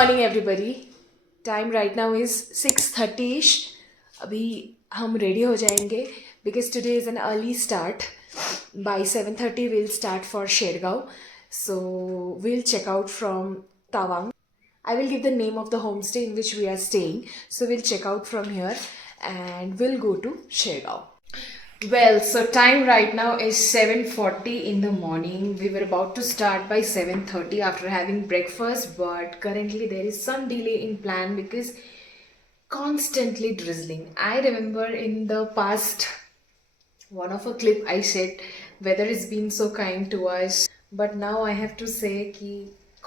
morning everybody. Time right now is 6:30ish. अभी हम ready हो जाएंगे because today is an early start. By 7:30 we'll start for Shergaon. So we'll check out from Tawang. I will give the name of the homestay in which we are staying. So we'll check out from here and we'll go to Shergaon. Well, so time right now is 7:40 in the morning. We were about to start by 7:30 after having breakfast, but currently there is some delay in plan because constantly drizzling. I remember in the past one of a clip I said weather is being so kind to us, but now I have to say कि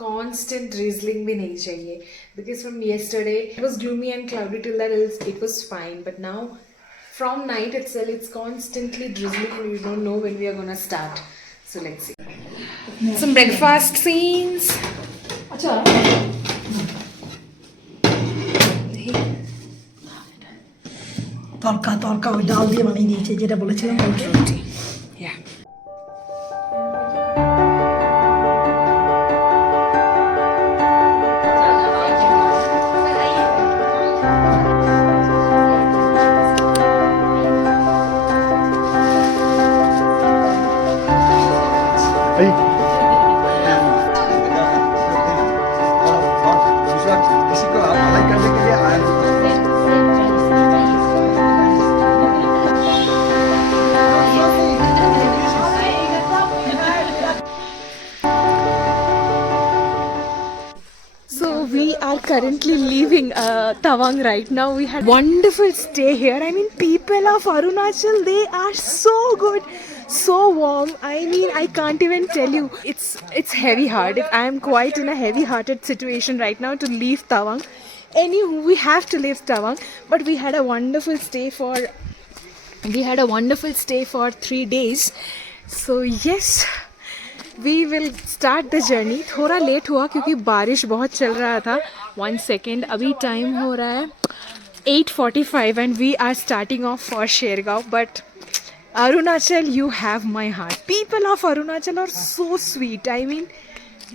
constant drizzling भी नहीं चाहिए because from yesterday it was gloomy and cloudy till that it was fine, but now from night itself it's constantly drizzling and we don't know when we are gonna start. So let's see some breakfast scenes. তরকা ওই ডাল দিয়ে বানিয়ে দিয়েছে যেটা বলেছিলাম রুটি। Yeah. So we are currently leaving Tawang right now. We had wonderful stay here. I mean, people of Arunachal, they are so good, so warm. I mean, I can't even tell you. It's heavy hearted. I am quite in a heavy hearted situation right now to leave Tawang. Anywho, we have to leave Tawang, but we had a wonderful stay for 3 days. So yes, we will start the journey. थोड़ा late हुआ क्योंकि बारिश बहुत चल रहा था. 1 second, अभी time हो रहा है 8:45 and we are starting off for Shergaon. But Arunachal, you have my heart. People of Arunachal are so sweet. I mean,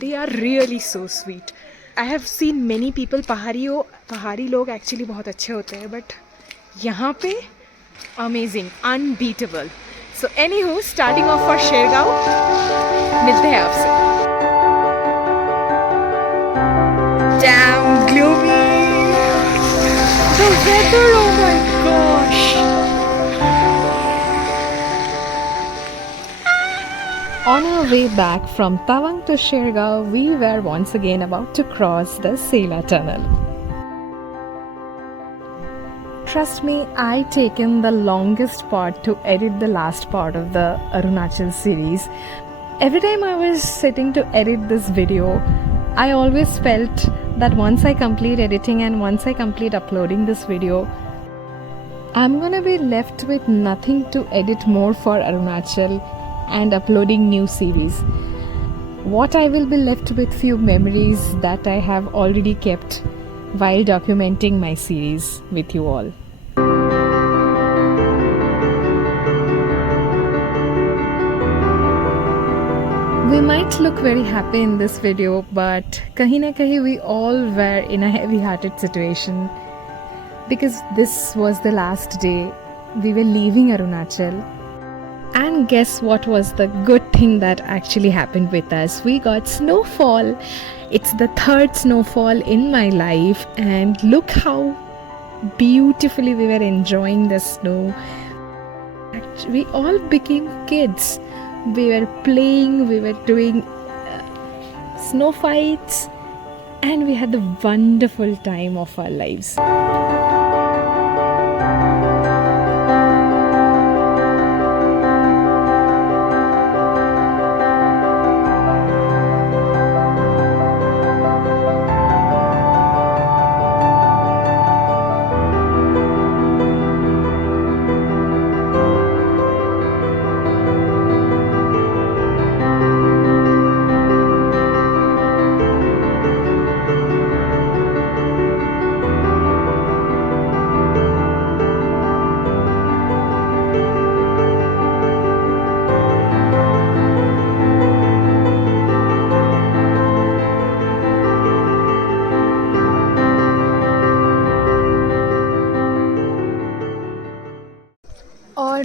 they are really so sweet. I have seen many people, पहाड़ी लोग actually बहुत अच्छे होते हैं, but यहाँ पे amazing, unbeatable. So anywho, starting off for Shergaon. मिलते हैं आपसे. Damn gloomy. The weather, oh my gosh. On our way back from Tawang to Shergaon, we were once again about to cross the Sela Tunnel. Trust me, I taken the longest part to edit the last part of the Arunachal series. Every time I was sitting to edit this video, I always felt that once I complete editing and once I complete uploading this video, I'm gonna be left with nothing to edit more for Arunachal and uploading new series. What I will be left with few memories that I have already kept while documenting my series with you all. We might look very happy in this video, but kahin na kahin we all were in a heavy-hearted situation because this was the last day we were leaving Arunachal. And guess what was the good thing that actually happened with us? We got snowfall. It's the 3rd snowfall in my life, and look how beautifully we were enjoying the snow. We all became kids. We were playing, we were doing snow fights, and we had the wonderful time of our lives.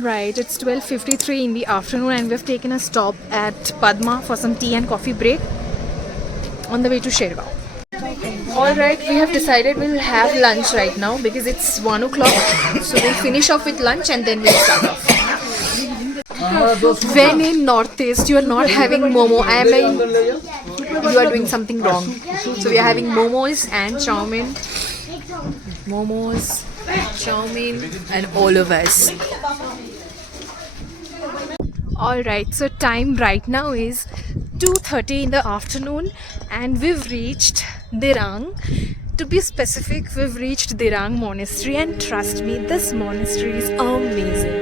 Alright, it's 12:53 in the afternoon and we've taken a stop at Padma for some tea and coffee break on the way to Shergaon. Alright, we have decided we'll have lunch right now because it's 1 o'clock. So we'll finish off with lunch and then we'll start off. When in Northeast you are not having momo, I am like, you are doing something wrong. So we are having momos and chow mein. Momos, chow mein and all of us. Alright, so time right now is 2:30 in the afternoon and we've reached Dirang. To be specific, we've reached Dirang Monastery and trust me, this monastery is amazing.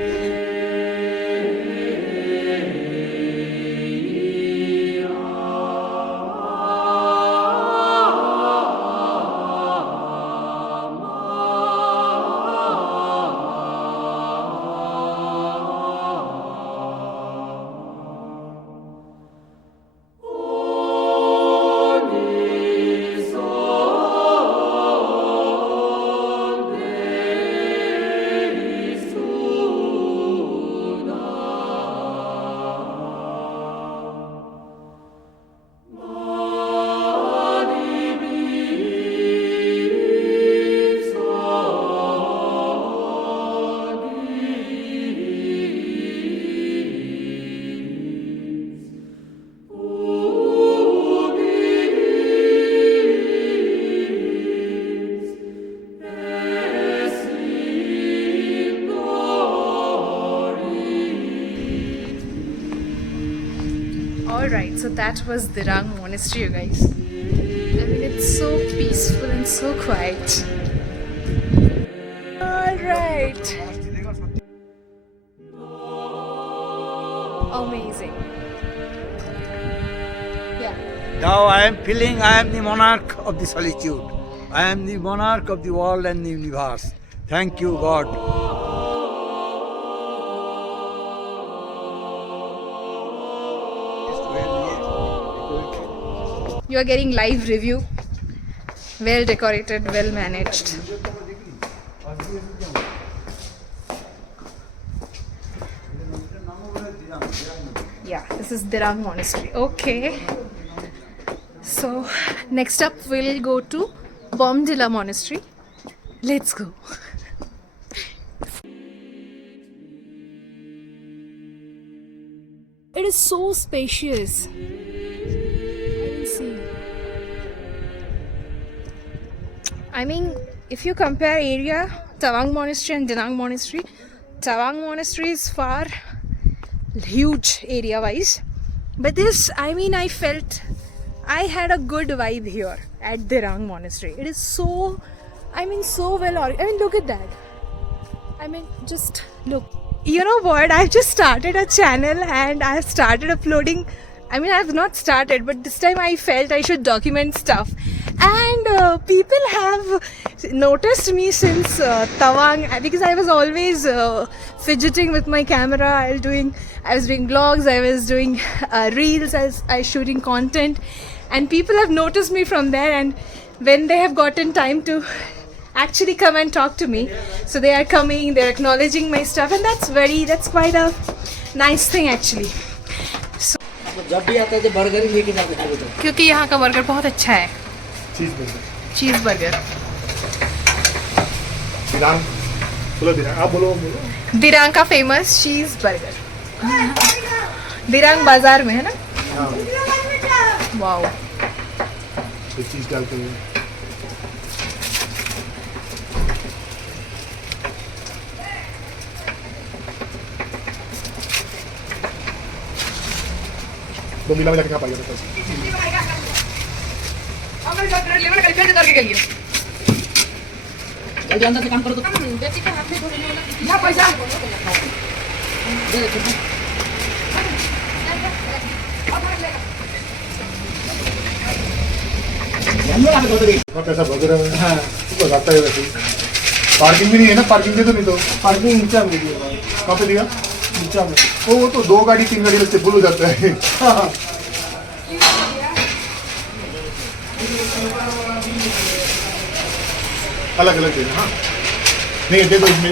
Alright, so that was Dirang Monastery, you guys. I mean, it's so peaceful and so quiet. Alright. Amazing. Yeah. Now I am feeling I am the monarch of the solitude. I am the monarch of the world and the universe. Thank you, God. You are getting live review. Well decorated, well managed. Yeah, this is Dirang Monastery. Okay. So next up we'll go to Bomdila Monastery. Let's go. It is so spacious. I mean, if you compare area, Tawang Monastery and Dirang Monastery, Tawang Monastery is far huge area-wise. But this, I mean, I felt I had a good vibe here at Dirang Monastery. It is so, I mean, so well organized. I mean, look at that. I mean, just look. You know what? I've just started a channel and I've started uploading. I mean, I've not started, but this time I felt I should document stuff. And people have noticed me since Tawang because I was always fidgeting with my camera. I was doing vlogs, I was doing reels, I was shooting content, and people have noticed me from there. And when they have gotten time to actually come and talk to me, so they are coming, they're acknowledging my stuff, and that's quite a nice thing actually. So, जब भी आता है तो burger ही लेके जाते हैं तो क्योंकि यहाँ का बर्गर बहुत अच्छा है. चीज बर्गर. दिरांग का फेमस चीज बर्गर. दिरांग बाजार में है ना. वाओ. चीज डालते हैं. तो मिला में जाके कहाँ पाएगा पैसे? हमारे डॉक्टर लेवल का रिफंड करके के लिए जल्दी अंदर से काम करो तो बेटी के हाथ में थोड़ी ना पैसा कैसा बर्गर है? हाँ, तो जाता है वैसे. पार्किंग भी नहीं है ना. पार्किंग दे तो नहीं तो पार्किंग नीचा में दिया. कहाँ पे दिया? नीचा में. वो तो 2 गाड़ी 3 गाड़ी लगते फुल हो जाता है. अलग अलग देना. हाँ नहीं दे दो इसमें.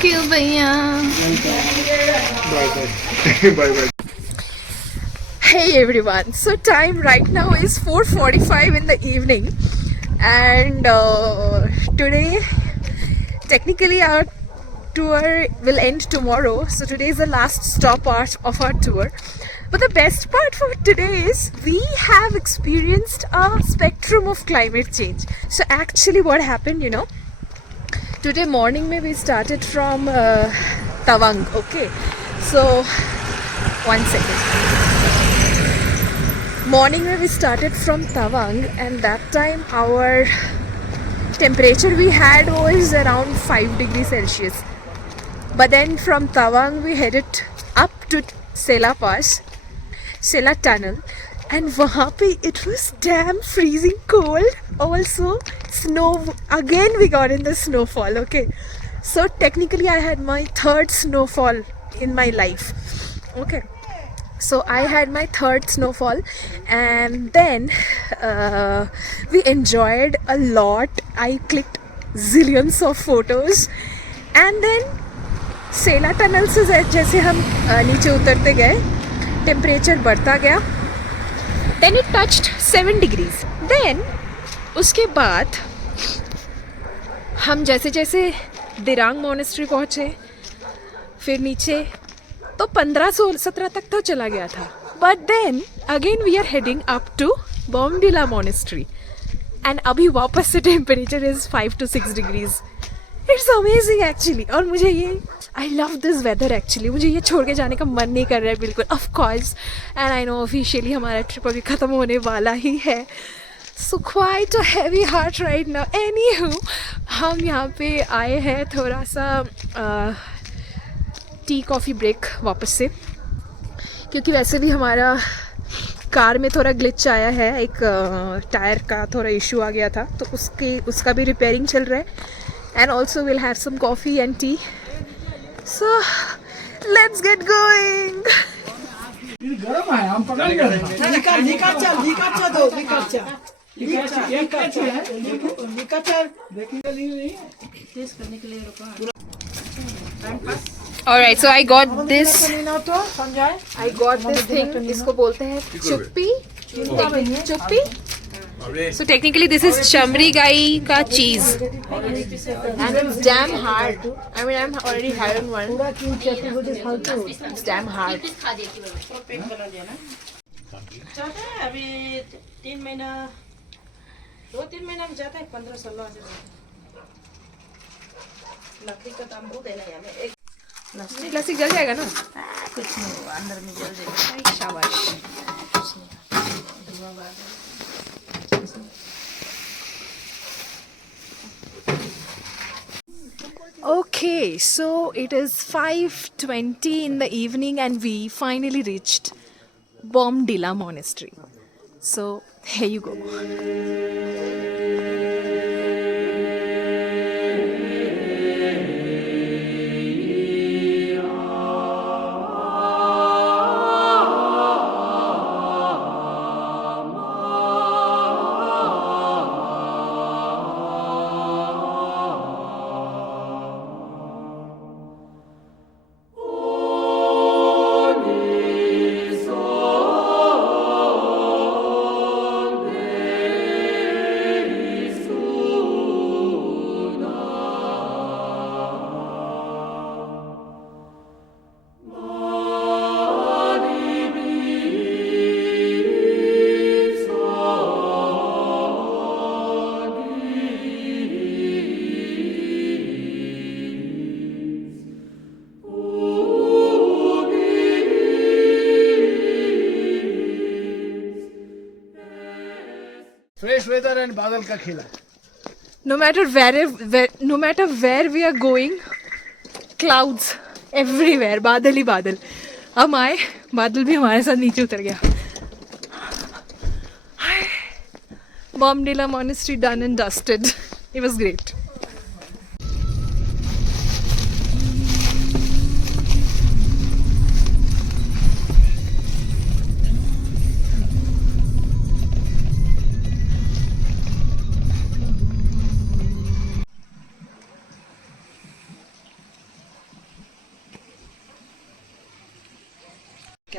थैंक यू भैया. Bye bye. Hey everyone, so time right now is 4:45 in the evening and today technically our tour will end tomorrow, so today is the last stop of our tour. But the best part for today is we have experienced a spectrum of climate change. So actually what happened, you know, today morning we started from Tawang. Okay, so 1 second. Morning we started from Tawang and that time our temperature we had was around 5 degrees Celsius. But then from Tawang we headed up to Sela Pass, Sela Tunnel, and wahan pe it was damn freezing cold. Also snow, again we got in the snowfall. Okay, so technically I had my third snowfall in my life. Okay, so I had my third snowfall and then we enjoyed a lot. I clicked zillions of photos and then Sela tunnel से जैसे हम नीचे उतरते गए temperature बढ़ता गया. Then it touched 7 degrees. Then उसके बाद हम जैसे जैसे दिरांग मोनेस्ट्री पहुँचे फिर नीचे तो 15-17 तक तो चला गया था. But then again we are heading up to Bomdila monastery and अभी वापस से temperature is 5 to 6 degrees. It's amazing actually. और मुझे ये I love this weather actually. मुझे ये छोड़ के जाने का मन नहीं कर रहा है बिल्कुल. Of course and I know officially हमारा ट्रिप अभी ख़त्म होने वाला ही है. So quite a heavy heart right now. Anyhow हम यहाँ पे आए हैं थोड़ा सा टी कॉफ़ी ब्रेक वापस से, क्योंकि वैसे भी हमारा कार में थोड़ा ग्लिच आया है. एक टायर का थोड़ा इशू आ गया था तो उसका भी रिपेयरिंग चल रहा है. And also will have some coffee and tea. So let's get going. Alright, so I got this. I got this thing. इसको बोलते हैं चुप्पी. चुप्पी. So technically this is chamri gai ka cheese. And it's damn hard. I mean I'm already having one. It's damn hard. अभी 3 महीना 2-3 महीना में जाता है 15-16 हजार. लकड़ी का दाम बहुत है ना यहाँ में. प्लास्टिक जल जाएगा ना. कुछ नहीं होगा, अंदर में जल जाएगा. शाबाश. Okay, so it is 5:20 in the evening and we finally reached Bomdila Monastery. So here you go. Fresh weather and बादल का खेला. No matter where we are going, clouds everywhere. बादल ही बादल. हम आए, बादल भी हमारे साथ नीचे उतर गया. Bomdila Monastery done and dusted. It was great. All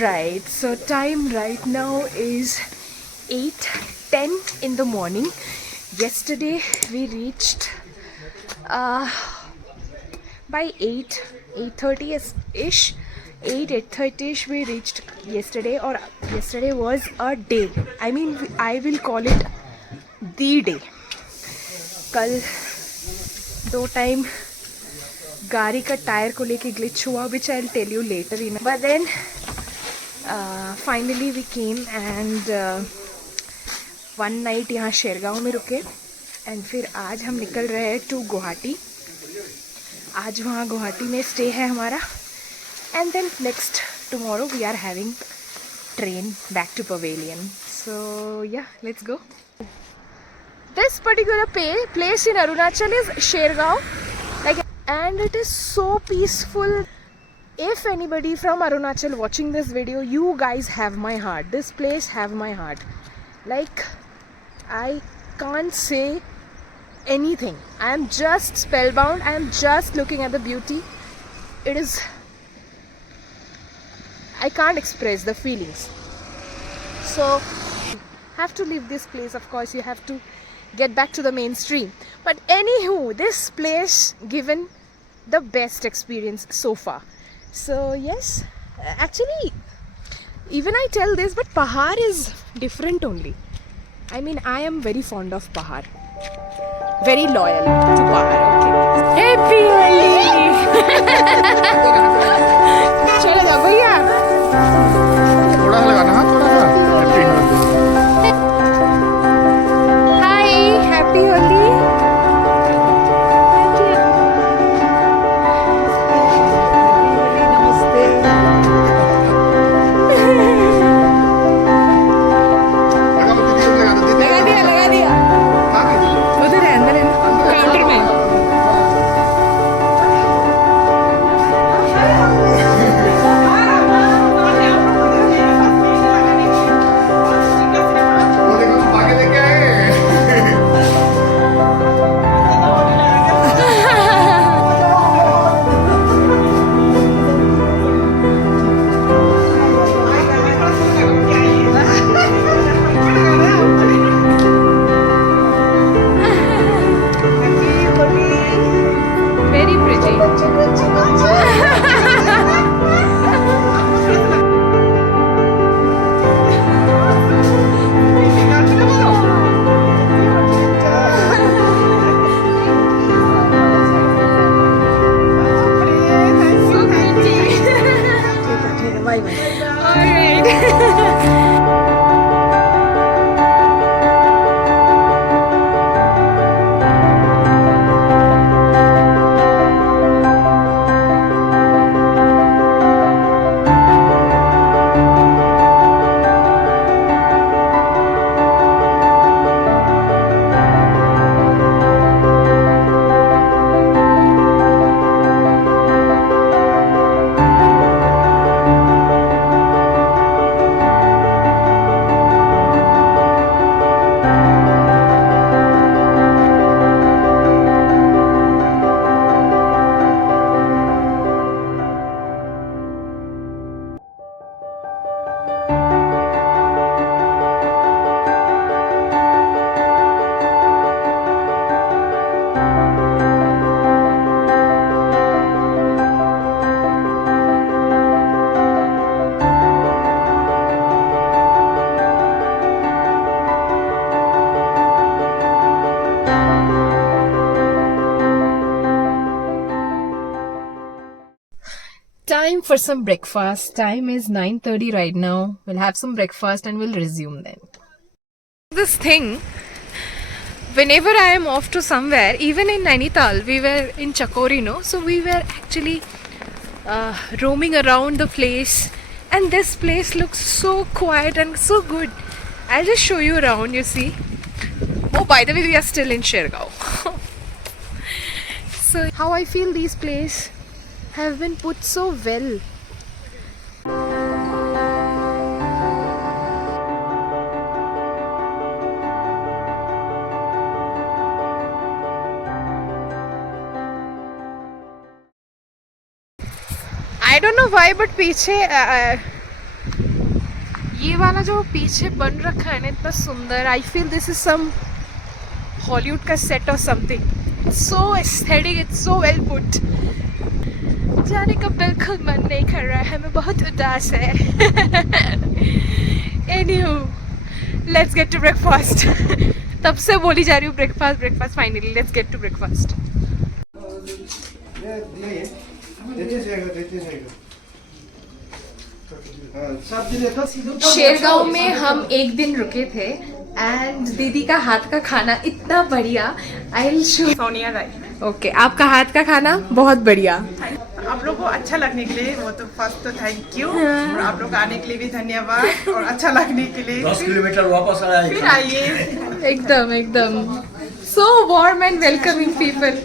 right, so time right now is 8:10 in the morning. Yesterday we reached by 8:30 ish. 8:30 ish we reached yesterday, or yesterday was a day. I mean, I will call it the day. कल 2 time गाड़ी का tyre को लेके glitch हुआ, which I'll tell you later in. But then finally we came and one night यहाँ शेरगांव में रुके and फिर आज हम निकल रहे हैं to गुवाहाटी. आज वहाँ गुवाहाटी में स्टे है हमारा and then next tomorrow we are having train back to Pavilion. So yeah, let's go. This particular place in Arunachal is Shergaon, and it is so peaceful. If anybody from Arunachal watching this video, you guys have my heart. This place have my heart. Like, I can't say anything. I am just spellbound. I am just looking at the beauty. It is, I can't express the feelings. So have to leave this place. Of course, you have to get back to the mainstream. But anywho, this place given the best experience so far. So yes, actually, even I tell this, but Pahar is different only. I mean, I am very fond of Pahar. Very loyal to Pahar. Okay. Happy Holi! चलो जाओ भैया. थोड़ा सा लगाना, हाँ थोड़ा सा. Happy Holi. Hi, Happy Holi. लगा दिया. उधर है, अंदर है ना, काउंटर में. वो देखो तुम आगे लेके आए. Very pretty. So pretty. All right. Time for some breakfast. Time is 9:30 right now. We'll have some breakfast and we'll resume then. This thing, whenever I am off to somewhere, even in Nainital, we were in Chakori, no? So we were actually roaming around the place, and this place looks so quiet and so good. I'll just show you around, you see. Oh, by the way, we are still in Shergaon. So how I feel these places have been put so well. I don't know why but पीछे ये वाला जो पीछे बन रखा है ना इतना सुंदर, I feel this is some Hollywood का सेट और something. So aesthetic, it's so well put. जाने का बिल्कुल मन नहीं कर रहा है, मैं बहुत उदास है। Anyhow, let's get to breakfast. तब से बोली जा रही हूँ breakfast breakfast, finally let's get to breakfast. Shergaon में हम एक दिन रुके थे एंड दीदी का हाथ का खाना इतना बढ़िया। I will show. Sonia Rai. Okay, आपका हाथ का खाना बहुत बढ़िया। आप लोग को अच्छा लगने के लिए वो तो फर्स्ट तो थैंक यू, और आप लोग आने के लिए भी धन्यवाद, और अच्छा लगने के लिए 10 किलोमीटर वापस आया फिर आइए। एकदम एकदम so warm and welcoming people.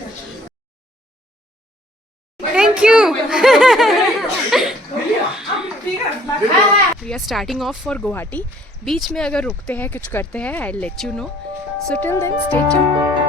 Thank you. We are starting off for Guwahati. बीच में अगर रुकते हैं कुछ करते हैं, I let you know. So till then stay tuned.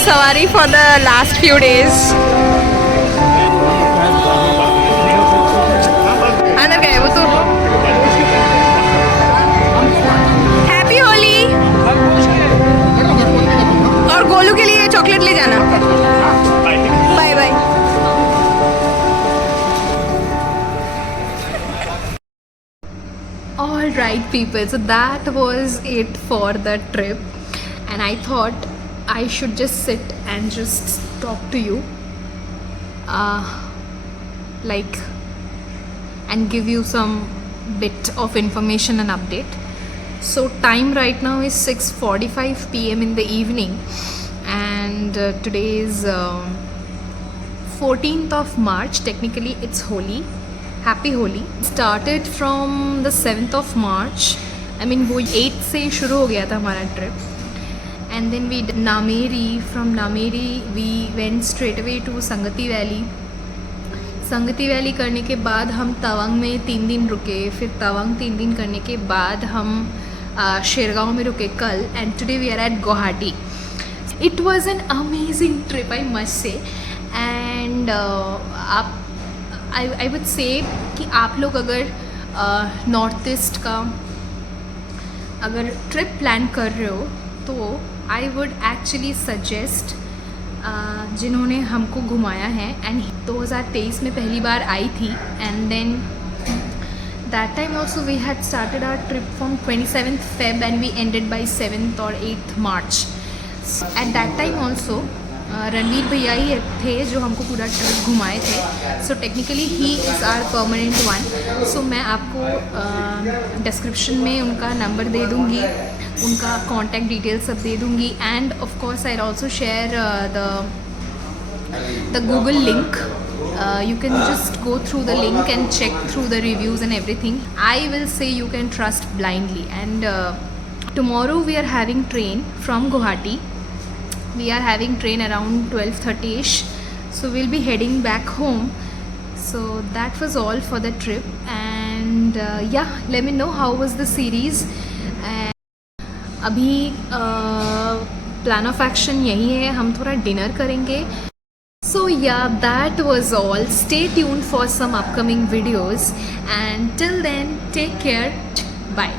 सवारी for the last few days. अंदर गए वो तो। हैप्पी होली। और गोलू के लिए चॉकलेट ले जाना। Bye bye. All right, people. So that was it for the trip, and I thought I should just sit and just talk to you, and give you some bit of information and update. So time right now is 6:45 p.m. in the evening, and today is 14th of March. Technically it's Holi. Happy Holi. Started from the 7th of March. I mean वो 8th से शुरू हो गया था हमारा trip. And then we did Nameri. From Nameri we went straight away to Sangati Valley. संगति valley करने के बाद हम तवांग में 3 दिन रुके. फिर तवांग 3 दिन करने के बाद हम शेरगांव में रुके कल. And today we are at Guwahati. It was an amazing trip, I must say. And आप आई वुड से कि आप लोग अगर नॉर्थ ईस्ट का अगर ट्रिप प्लान कर रहे हो तो आई वुड एक्चुअली सजेस्ट जिन्होंने हमको घुमाया है. एंड 2023 में पहली बार आई थी. And then that time also we had started our trip from 27th Feb and we ended by 7th or 8th March. At that time also Ranveer भैया ही थे जो हमको पूरा ट्रिप घुमाए थे. So technically he is our permanent one. So मैं आपको डिस्क्रिप्शन में उनका नंबर दे दूँगी, उनका कॉन्टैक्ट डिटेल्स सब दे दूँगी. End of course I also share the Google link. You can just go through the link and check through the reviews and everything. I will say you can trust blindly. And tomorrow we are having train from Guwahati. We are having train around 12:30ish. So we'll be heading back home. So that was all for the trip. And yeah, let me know how was the series. And अभी plan of action यही है, हम थोड़ा dinner करेंगे. So yeah, that was all. Stay tuned for some upcoming videos, and till then, take care. Bye.